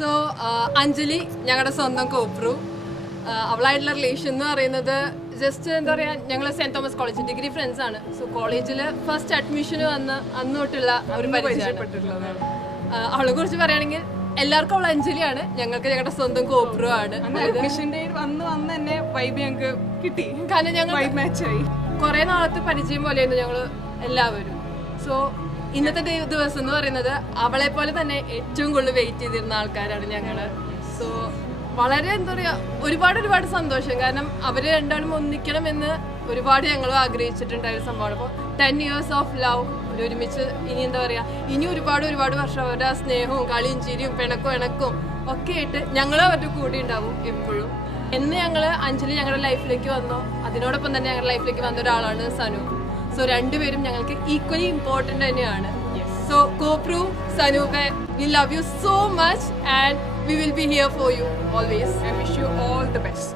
So Anjali ഞങ്ങളുടെ സ്വന്തം കോപ്രു. അവളായിട്ടുള്ള relation എന്ന് പറയുന്നത് ജസ്റ്റ് എന്താ പറയുക, ഞങ്ങൾ Saint Thomas College degree friends ആണ്. സോ കോളേജിൽ ഫസ്റ്റ് അഡ്മിഷന് വന്ന് അന്ന് തൊട്ടുള്ള ഒരു പരിചയമാണ്. അവളെ കുറിച്ച് പറയുകയാണെങ്കിൽ എല്ലാവർക്കും അവൾ അഞ്ജലിയാണ്, ഞങ്ങൾക്ക് ഞങ്ങളുടെ സ്വന്തം കോപ്രു ആണ്. കാരണം ഞങ്ങൾ കുറെ നാളത്തെ പരിചയം പോലെയായിരുന്നു ഞങ്ങൾ എല്ലാവരും. സോ ഇന്നത്തെ ദിവസം എന്ന് പറയുന്നത് അവളെ പോലെ തന്നെ ഏറ്റവും കൂടുതൽ വെയിറ്റ് ചെയ്തിരുന്ന ആൾക്കാരാണ് ഞങ്ങള്. സോ വളരെ എന്താ പറയാ, ഒരുപാട് സന്തോഷം. കാരണം അവര് രണ്ടാളും ഒന്നിക്കണമെന്ന് ഒരുപാട് ഞങ്ങൾ ആഗ്രഹിച്ചിട്ടുണ്ടായ ഒരു സംഭവമാണ്. അപ്പോൾ 10 years ഓഫ് ലവ് ഒരുമിച്ച് ഇനി എന്താ പറയാ, ഇനി ഒരുപാട് വർഷം അവരുടെ ആ സ്നേഹവും കളിയും ചിരിയും പിണക്കും ഒക്കെ ആയിട്ട് ഞങ്ങൾ അവരുടെ കൂടെ ഉണ്ടാവും എപ്പോഴും. എന്ന് ഞങ്ങൾ അഞ്ജലി ഞങ്ങളുടെ ലൈഫിലേക്ക് വന്നോ, അതിനോടൊപ്പം തന്നെ ഞങ്ങളുടെ ലൈഫിലേക്ക് വന്ന ഒരാളാണ് സനു. സോ രണ്ടുപേരും ഞങ്ങൾക്ക് ഈക്വലി ഇമ്പോർട്ടൻ്റ് തന്നെയാണ്. സോ കോപ്രു, സനൂപെ, we love you so much and we will be here for you always. I wish you all the best.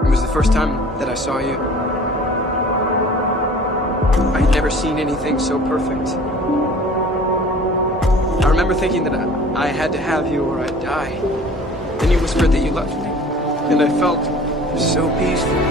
It was the first time that I saw you. I had never seen anything so perfect. I remember thinking that I had to have you or I'd die. Then you whispered that you loved me, and I felt so peaceful.